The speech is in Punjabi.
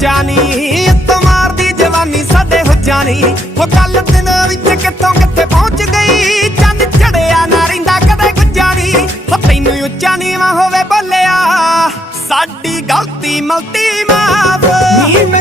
ਉੱਚਾ ਨੀ, ਉੱਤੋਂ ਮਾਰਦੀ ਜਵਾਨੀ ਸਾਡੇ ਹੁੱਜਾ ਨੀ। ਉਹ ਗੱਲ ਦਿਨਾਂ ਵਿੱਚ ਕਿੱਥੋਂ ਕਿੱਥੇ ਪਹੁੰਚ ਗਈ, ਚੰਨ ਚੜਿਆ ਨਾ ਰਹਿੰਦਾ ਕਦੇ ਗੁੱਜਾ ਨੀ। ਹੋ ਤੈਨੂੰ ਉੱਚਾ ਨੀਵਾਂ ਹੋਵੇ ਬੋਲਿਆ, ਸਾਡੀ ਗਲਤੀ ਮਲਤੀ ਮਾਫ ਨੀ।